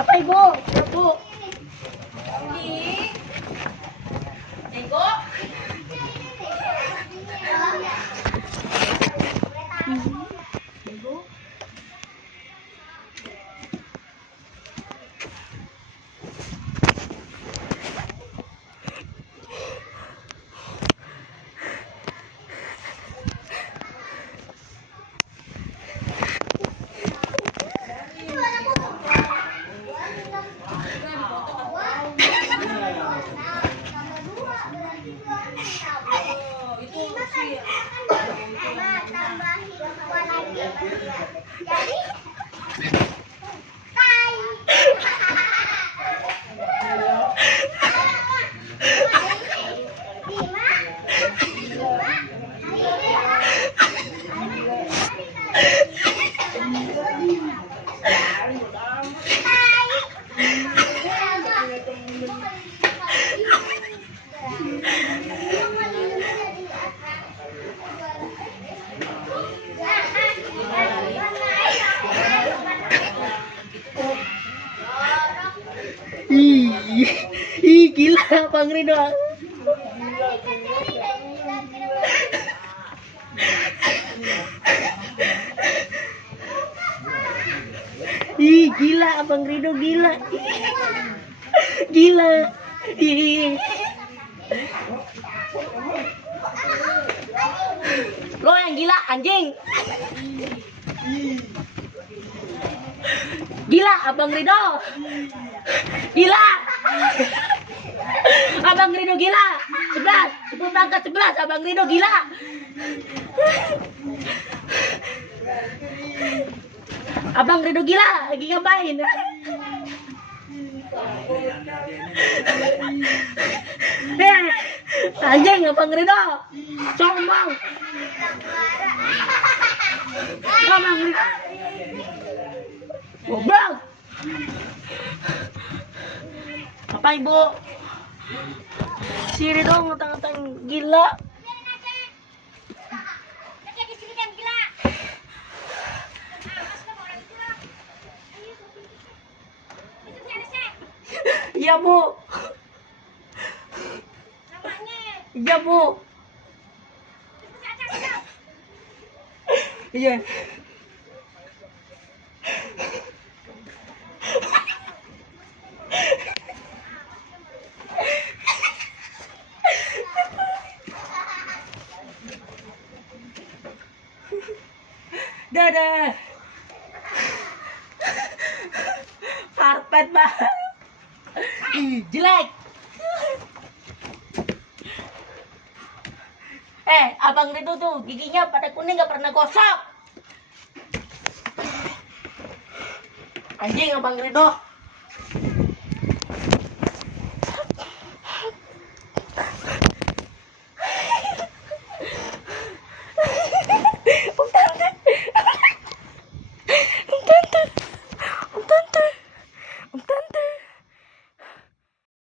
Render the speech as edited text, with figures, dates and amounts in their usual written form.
Apa ibu? Ibu. Ih, gila Bang Rido. Ih, gila Abang Rido, gila. Gila. Ih. Lo yang gila, anjing. Gila Abang Rido. Gila. Abang Rido gila. 11, 10 berangkat 11, Abang Rido gila. Abang Rido gila, lagi ngapain? Anjing Abang Rido. Sombong. Abang Rido. Goblok. Apa ibu? Siri dong, ngutang-ngutang gila. Iya bu. Iya bu. Iya. Dadah. Karpet banget. Ih, jelek. Abang Rido tuh giginya pada kuning, gak pernah gosok. Anjing Abang Rido.